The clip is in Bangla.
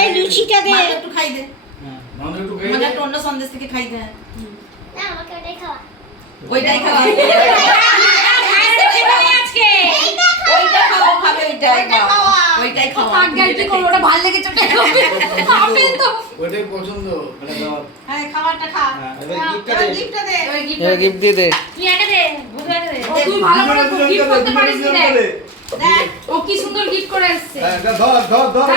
এই লুচিটা দে, একটু খাই দে। মানে একটু অন্য সন্দেশ থেকে খাই দে। না আমাকে ওটাই খাওয়া। ওইটাই খাওয়া। আজকে ওইটা খাওয়া খাবে ওইটাই খাওয়া। ওইটাই খাওয়া। কি করব, ওটা ভালো লেগেছে ওটা খাবে। খাবে তো ওটাই পছন্দ মানে দাও। হ্যাঁ খাবারটা খা। এবার গিফটটা দে। গিফটটা দে। গিফট দিয়ে দে। তুই একা দে, বুঝে দে। তুই ভালো করে গিফট করতে পারিস ও কি সুন্দর গিফট করে এসেছে। ধর ধর ধর।